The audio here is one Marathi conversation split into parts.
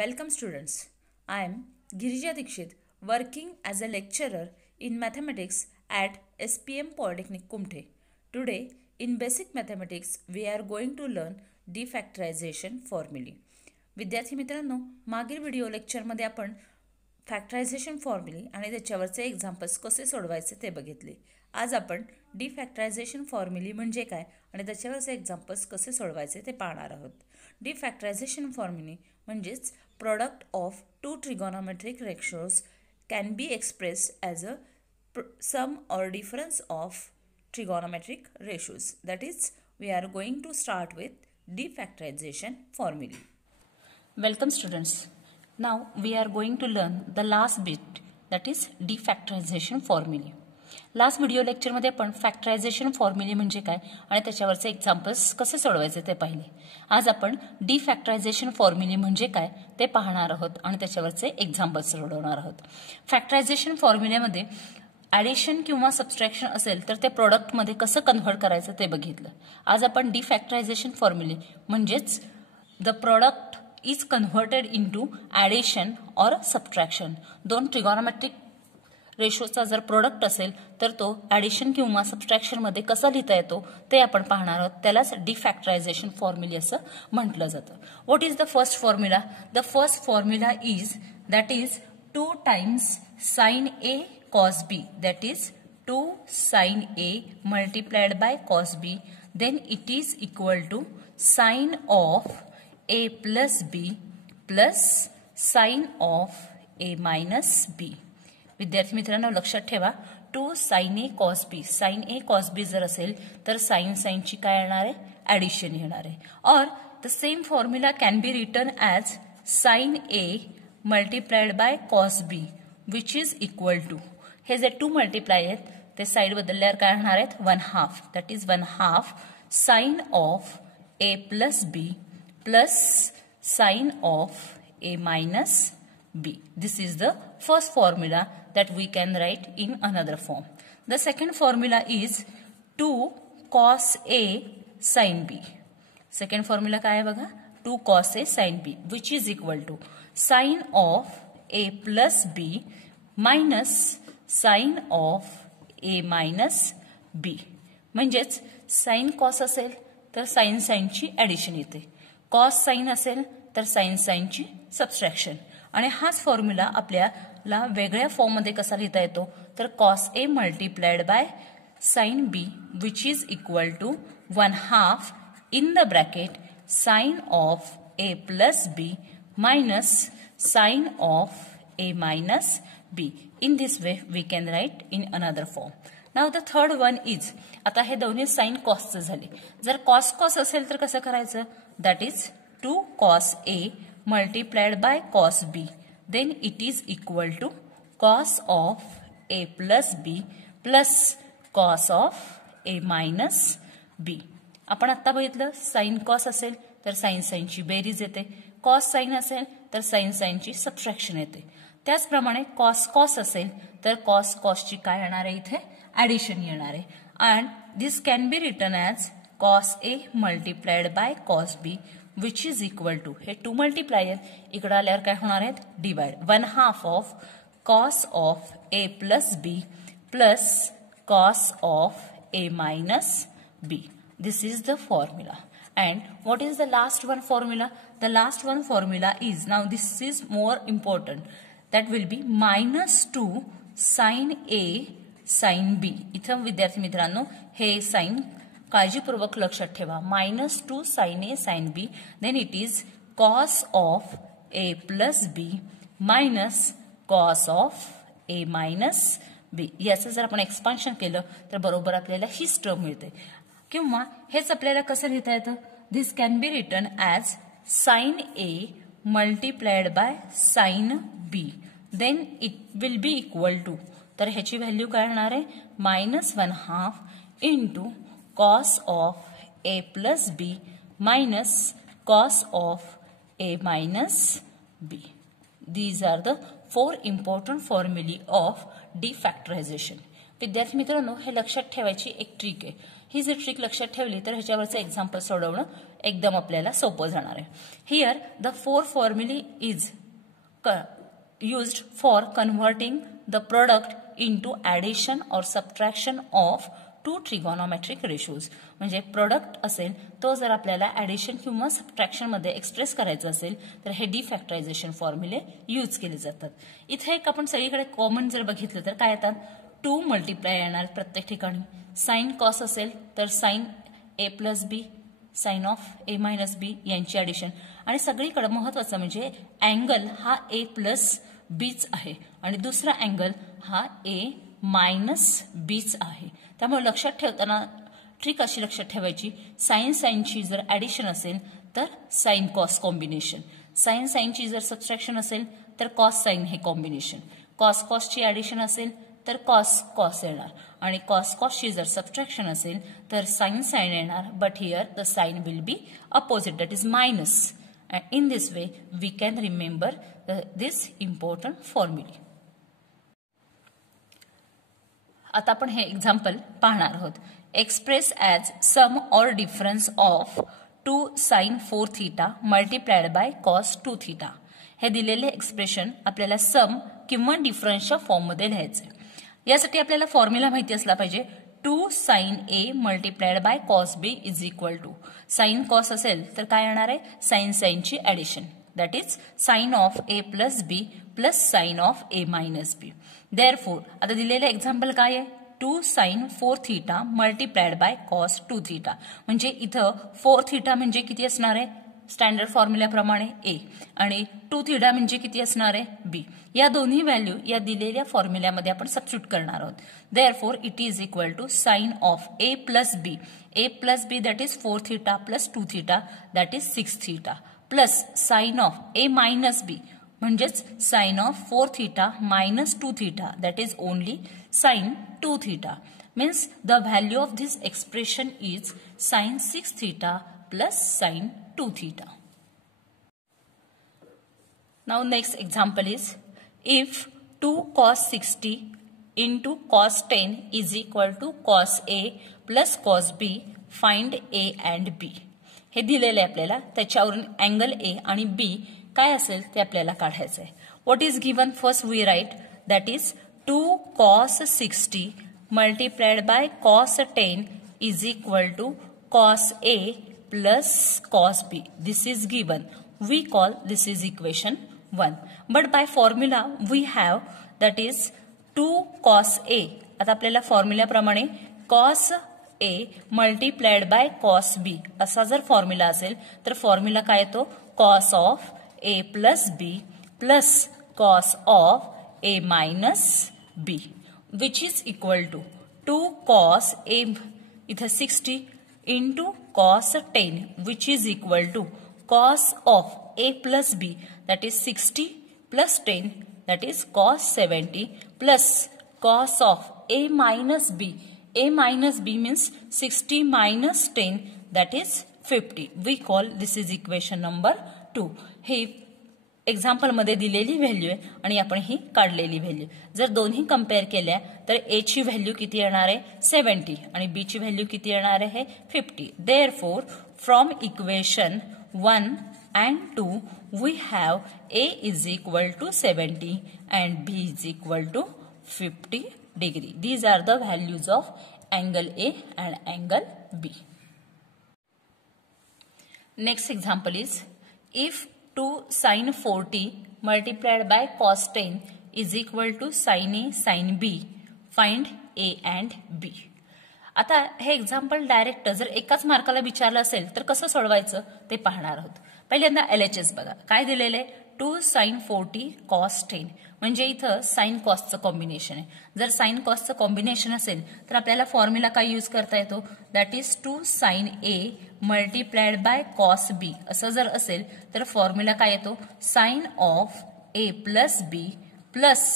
Welcome students. I am Girija Dikshit, working as a lecturer in mathematics at SPM Polytechnic Kumte. Today in basic mathematics we are going to learn defactorization formulae. विद्यार्थी मित्रांनो, मागील व्हिडिओ लेक्चरमध्ये आपण फॅक्टरायझेशन फॉर्म्युले आणि त्याच्यावरचे एक्झाम्पल्स कसे सोडवायचे ते बघितले. आज आपण डिफॅक्टरायझेशन फॉर्म्युले म्हणजे काय आणि त्याच्यावरचे एक्झाम्पल्स कसे सोडवायचे ते पाहणार आहोत. डिफॅक्टरायझेशन फॉर्म्युले म्हणजेच product of two trigonometric ratios can be expressed as a sum or difference of trigonometric ratios. That is, we are going to start with defactorization formulae. Welcome students. Now we are going to learn the last bit, that is defactorization formulae. Last video लेक्चरमध्ये आपण फॅक्टरायझेशन फॉर्म्युले म्हणजे काय आणि त्याच्यावरचे एक्झाम्पल्स कसे सोडवायचे ते पाहिले. आज आपण डिफॅक्टरायझेशन फॉर्म्युले म्हणजे काय ते पाहणार आहोत आणि त्याच्यावरचे एक्झाम्पल्स सोडवणार आहोत. फॅक्टरायझेशन फॉर्म्युल्यामध्ये ॲडिशन किंवा सबस्ट्रॅक्शन असेल तर ते प्रोडक्टमध्ये कसं कन्व्हर्ट करायचं ते बघितलं. आज आपण डिफॅक्टरायझेशन फॉर्म्युले म्हणजेच the product is converted into addition or subtraction, दोन ट्रिगोनोमेट्रिक रेशोचा जर प्रोडक्ट असेल तर तो ॲडिशन किंवा सबट्रॅक्शनमध्ये कसा लिहिता येतो ते आपण पाहणार आहोत. त्यालाच डिफॅक्टरायझेशन फॉर्म्युले असं म्हटलं जातं. What is the first formula? The first formula is that is 2 times sin A cos B, that is 2 sin A multiplied by cos B, then it is equal to sin of A plus B plus sin of A minus B. विद्यार्थी मित्रांनो लक्षात ठेवा, 2 sin A cos B, sin A cos B जर असेल तर sin ची काय येणार आहे? ॲडिशन येणार आहे. और the same formula can be written as sin A multiplied by cos B which is equal to, हे जे 2 मल्टिप्लाय आहेत ते साईड बदलल्यावर काय होणार आहेत? 1/2, that is 1/2 sin of A plus B plus sin of A minus B. This is the first formula that we can write in another form. The second formula is 2 cos A sin B. Second formula काय आहे बघा? 2 cos A sin B which is equal to sin of A plus B minus sin of A minus B. म्हणजेच sin cos असेल तर sin ची ॲडिशन येते, cos sin असेल तर sin ची सबट्रॅक्शन. आणि हाच फॉर्म्युला आपल्याला वेगळ्या फॉर्ममध्ये कसा लिहिता येतो तर cos A multiplied by sin B which is equal to 1/2 in the bracket sin of A plus B minus sin of A minus B. In this way we can write in another form. Now the third one is, आता हे दोन्ही साइन कॉसचे झाले. जर cos असेल तर कसं करायचं? That is 2 cos A multiplied by cos B, then it is equal to cos of A plus B plus cos of A minus B. आपण आता बघितलं sin cos असेल तर sin ची बेरीज येते, cos sin असेल तर sin ची सबट्रॅक्शन येते. त्याचप्रमाणे cos असेल तर cos ची काय येणार आहे? इथे ॲडिशन येणार आहे. And this can be written as cos A multiplied by cos B which is equal to, हे 2 मल्टिप्लाय आहेत इकडे आल्यावर काय होणार आहेत? Divide 1/2 of cos of A plus B plus cos of A minus B. This is the formula. And what is the last one formula? The last one formula is, now this is more important, that will be -2 sin A sin B. इथं विद्यार्थी मित्रांनो हे साइन काळजीपूर्वक लक्षात ठेवा, -2 sin A sin B, then it is cos of A plus B minus cos of A minus B. याचं जर आपण एक्सपान्शन केलं तर बरोबर आपल्याला हीच टर्म मिळते. किंवा हेच आपल्याला कसं लिहिता येतं? This can be written as sin A multiplied by sin B, then it will be equal to, तर ह्याची व्हॅल्यू काय होणार आहे? -1/2 into cos of A plus B minus cos of A minus B. These are the 4 important formulae of defactorization. विद्यार्थी मित्रांनो, हे लक्षात ठेवायची एक ट्रिक आहे. ही जर ट्रिक लक्षात ठेवली तर ह्याच्यावरचं एक्झाम्पल सोडवणं एकदम आपल्याला सोपं जाणार आहे. हियर द 4 फॉर्म्युले is used for converting the product into addition or subtraction of two trigonometric ratios. म्हणजे प्रोडक्ट असेल तो जर आपल्याला ऍडिशन किंवा सबट्रॅक्शन मध्ये एक्सप्रेस करायचं असेल तर हे डिफॅक्टरायझेशन फॉर्म्युले यूज केले जातात. इथे एक आपण सगळीकडे कॉमन जर बघितलं तर काय येतात, 2 मल्टिप्लाय येणार प्रत्येक ठिकाणी. साइन कॉस असेल तर sine A plus B, sine of A minus B यांची ऍडिशन. आणि सगळीकडे महत्वाचं म्हणजे अँगल हा ए प्लस बीच आहे आणि दुसरा अँगल हा ए मायनस बीच आहे. त्यामुळे लक्षात ठेवताना ट्रिक अशी लक्षात ठेवायची, साइन साइनची जर ऍडिशन असेल तर साइन कॉस कॉम्बिनेशन, साइन साइनची जर सबट्रॅक्शन असेल तर कॉस साइन हे कॉम्बिनेशन, कॉस कॉसची ऍडिशन असेल तर कॉस कॉस येणार आणि कॉस कॉसची जर सबट्रॅक्शन असेल तर साइन साइन येणार. But here the sign will be opposite, that is minus. And in this way we can remember this important formula. आता आपण हे एक्झाम्पल पाहणार आहोत. Express as sum or difference of 2 sin 4 theta multiplied by cos 2 theta. हे दिलेले एक्सप्रेशन आपल्याला सम किंवा डिफरन्सच्या फॉर्म मध्ये लिहायचे. यासाठी आपल्याला फॉर्म्युला माहिती असला पाहिजे. 2 sin a multiplied by cos b is equal to, sine cos असेल तर काय येणार आहे, साइन साइनची addition, that is sine of A plus B plus sine of A minus B. Therefore आता दिलेलं एक्झाम्पल काय आहे, 2 sin 4 theta multiplied by cos 2 theta. म्हणजे इथं 4 थीटा म्हणजे किती असणार आहे, स्टँडर्ड फॉर्म्युल्याप्रमाणे ए, आणि 2 थीटा म्हणजे किती असणार आहे, बी. या दोन्ही व्हॅल्यू या दिलेल्या फॉर्म्युल्यामध्ये आपण सबस्टिट्यूट करणार आहोत. Therefore it is equal to sine of A plus B that is 4 theta plus 2 theta that is 6 theta plus sine of A minus B म्हणजेच sine of 4 theta minus 2 theta that is only sine 2 theta. Means the value of this expression is sine 6 theta plus sin 2 theta. Now next example is, if 2 cos 60 into cos 10 is equal to cos A plus cos B, find A and B. हे दिलेले आपल्याला, त्याच्यावरून अँगल A आणि B काय असेल ते आपल्याला काढायचं आहे. What is given first we write, that is 2 cos 60 multiplied by cos 10 is equal to cos A plus cos b. This is given. We call this is equation 1. But by formula we have, that is 2 cos a. आता आपल्याला फॉर्म्युल्याप्रमाणे cos a multiplied by cos b असा जर फॉर्म्युला असेल तर फॉर्म्युला काय येतो, cos of a plus b plus cos of a minus b, which is equal to 2 cos a इथं 60 into cos 10 which is equal to cos of a plus b that is 60 plus 10 that is cos 70 plus cos of a minus b. A minus b means 60 minus 10 that is 50. We call this is equation number 2. हे एक्झाम्पल मध्ये दिलेली व्हॅल्यू आहे आणि आपण ही काढलेली व्हॅल्यू. जर दोन्ही कंपेअर केल्या तर ए ची व्हॅल्यू किती येणार आहे, 70 आणि बी ची व्हॅल्यू किती येणार आहे, 50. Therefore from equation 1 and 2 we have A is equal to 70 and B is equal to 50 degree. These are the values of angle A and angle B. Next example is, if 2 sin 40 multiplied by cos 10 is equal to sin A sin B, find A and B. आता हे एक्झाम्पल डायरेक्ट जर एकाच मार्काला विचारलं असेल तर कसं सोडवायचं ते पाहणार आहोत. पहिल्यांदा LHS बघा काय दिलेलं आहे, 2 sin 40 cos 10 म्हणजे इथं साइन कॉसचं कॉम्बिनेशन आहे. जर साइन कॉसचं कॉम्बिनेशन असेल तर आपल्याला फॉर्म्युला काय यूज करता येतो, that is 2 sin A multiplied by cos B. असं जर असेल तर फॉर्म्युला काय येतो, sine of A plus B plus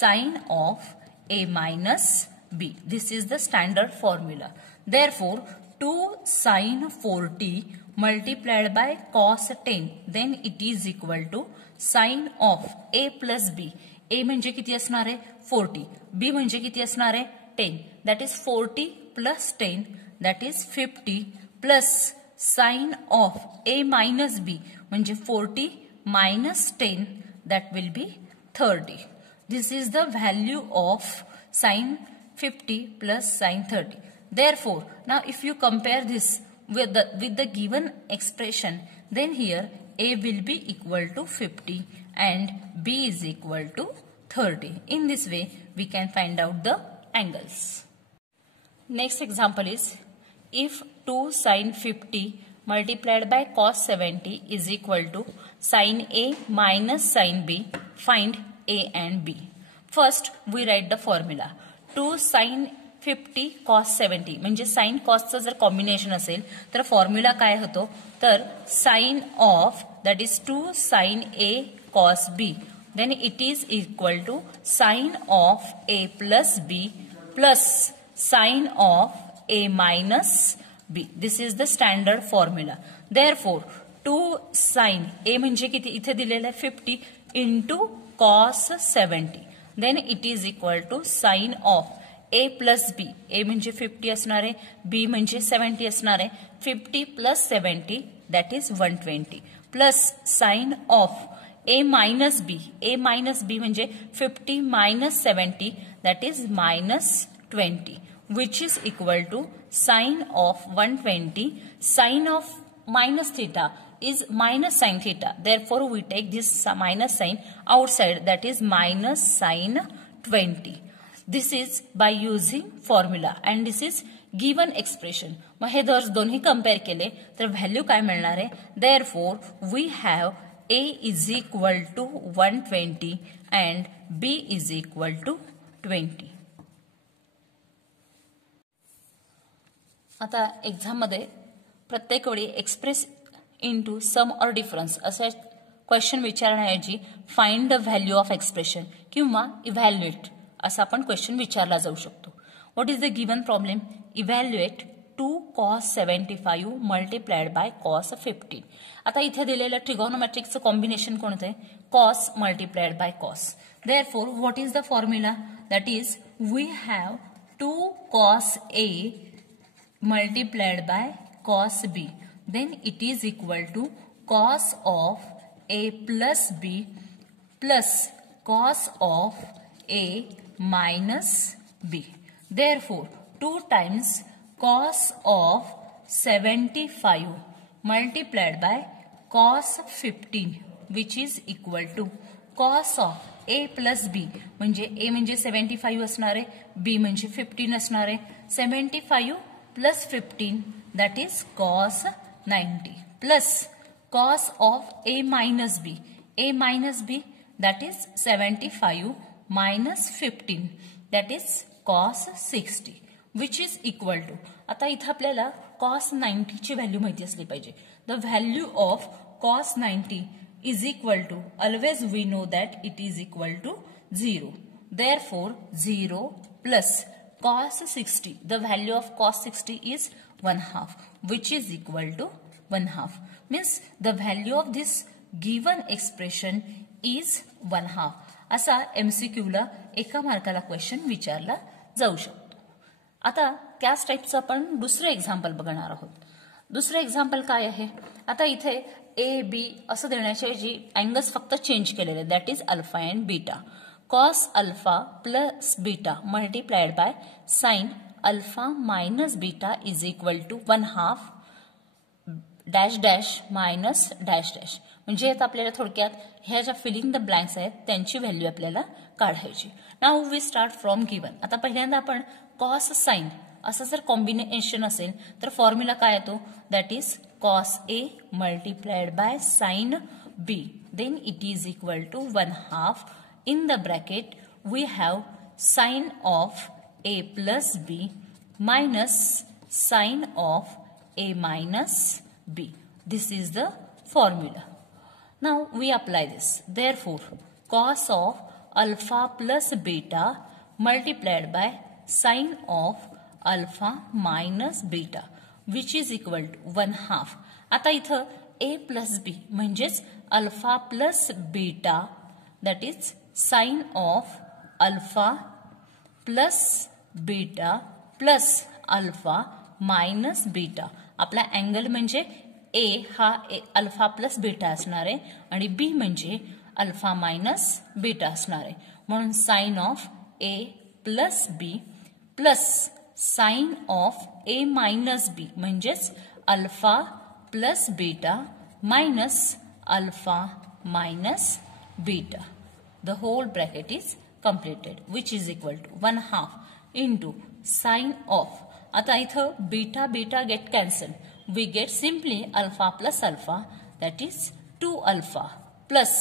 sine of A minus b. This is the standard formula. Therefore 2 sin 40 multiplied by cos 10 then it is equal to sin of A plus b. A म्हणजे किती असणार आहे 40, B म्हणजे किती असणार आहे 10 that is 40 plus 10 that is 50 plus sine of a minus b म्हणजे 40 minus 10 that will be 30. This is the value of sine 50 plus sine 30. Therefore, now if you compare this with the given expression, then here a will be equal to 50 and b is equal to 30. In this way, we can find out the angles. Next example is, if 2 sine 50 multiplied by cos 70 is equal to sine a minus sine b, find a and b. First, we write the formula. 2 sine 50 cos 70 म्हणजे साइन कॉसचं जर कॉम्बिनेशन असेल तर फॉर्म्युला काय होतो तर sine of that is 2 sine A cos B then it is equal to sine of a plus b plus sine of a minus b. This is the standard formula. Therefore, 2 sine a म्हणजे किती इथे दिलेलं आहे 50 into cos 70 then it is equal to sine of a plus b. a म्हणजे 50 असणार आहे, b म्हणजे 70 असणार आहे. 50 plus 70 that is 120 plus sine of a minus b. a minus b म्हणजे 50 minus 70 that is minus 20 which is equal to sine of 120. Sine of minus theta is minus sine theta. Therefore, we take this minus sign outside, that is minus sine 20. This is by using formula and this is given expression. मग हे जर दोन्ही कंपेअर केले तर व्हॅल्यू काय मिळणार आहे? Therefore, we have a is equal to 120 and b is equal to 20. आता एक्झाम मध्ये प्रत्येक वेळी एक्सप्रेस इनटू सम और डिफरन्स असे क्वेश्चन विचारण्याऐवजी find the value of expression किंवा इव्हॅल्युएट असा आपण क्वेश्चन विचारला जाऊ शकतो. What is the given problem? Evaluate 2 cos 75 multiplied by cos 15. आता इथे दिलेलं ट्रिगोनोमेट्रिकचं कॉम्बिनेशन कोणतं आहे? cos multiplied by cos. Therefore, what is the formula? That is, we have 2 cos A multiplied by cos B. Then it is equal to cos of A plus B plus cos of A minus B. Therefore, 2 times cos of 75 multiplied by cos 15 which is equal to cos of a plus b म्हणजे a म्हणजे 75 असणार आहे, b म्हणजे 15 असणार आहे. 75 plus 15 that is cos 90 plus cos of a minus b. a minus b that is 75 minus 15 that is cos 60 which is equal to, आता इथं आपल्याला cos 90 ची व्हॅल्यू माहिती असली पाहिजे. The value of cos 90 is equal to, always we know that it is equal to 0. Therefore, 0 plus cos 60, the value of cos 60 is 1/2 which is equal to 1/2. Means the value of this given expression is 1/2. असा MCQ ला एका मार्काला क्वेश्चन विचारला जाऊ शकतो. आता त्याच टाइपचं आपण दुसरं एक्झाम्पल बघणार आहोत. दुसरं एक्झाम्पल काय आहे? आता इथे ए बी असं देण्याच्या ऐवजी अँगल्स फक्त चेंज केलेले, that is alpha and beta. Cos alpha plus beta multiplied by sine alpha minus beta is equal to 1/2 dash dash minus dash dash. म्हणजे आता आपल्याला थोडक्यात ह्या ज्या फिलिंग द ब्लँक्स आहेत त्यांची व्हॅल्यू आपल्याला काढायची. Now we start from given. आता पहिल्यांदा आपण कॉस साइन असं जर कॉम्बिनेशन असेल तर फॉर्म्युला काय येतो? That is cos A multiplied by sine B. Then it is equal to 1/2. In the bracket we have sine of A plus B minus sine of A minus B. This is the formula. Now we apply this. Therefore cos of alpha plus beta multiplied by sine of alpha minus beta which is equal to 1/2. आता इथं a plus b म्हणजेच alpha plus beta that is sine of alpha plus beta plus alpha minus beta. आपला अँगल म्हणजे ए हा अल्फा प्लस बीटा असणार आहे आणि बी म्हणजे अल्फा मायनस बीटा असणार आहे. म्हणून sine of A plus B plus sine of A minus B म्हणजेच alpha plus beta minus alpha minus beta. The whole bracket is completed, which is equal to 1/2 into sine of. आता इथं beta beta get cancelled. We get simply alpha plus alpha, that is 2 alpha plus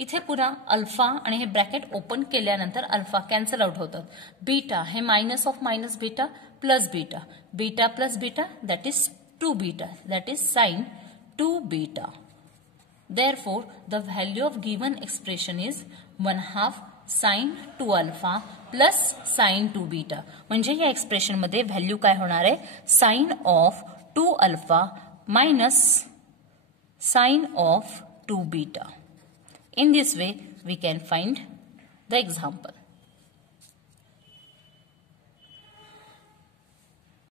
इथे पुन्हा अल्फा आणि हे ब्रॅकेट ओपन केल्यानंतर अल्फा कॅन्सल आउट होतात. बीटा हे minus of minus beta plus beta, beta plus beta that is 2 beta, that is sine 2 beta. Therefore, the value of given expression is 1/2 sine 2 alpha plus sine 2 beta. म्हणजे या एक्सप्रेशन मध्ये व्हॅल्यू काय होणार आहे? Sine of 2 alpha minus sine of 2 beta. In this way, we can find the example.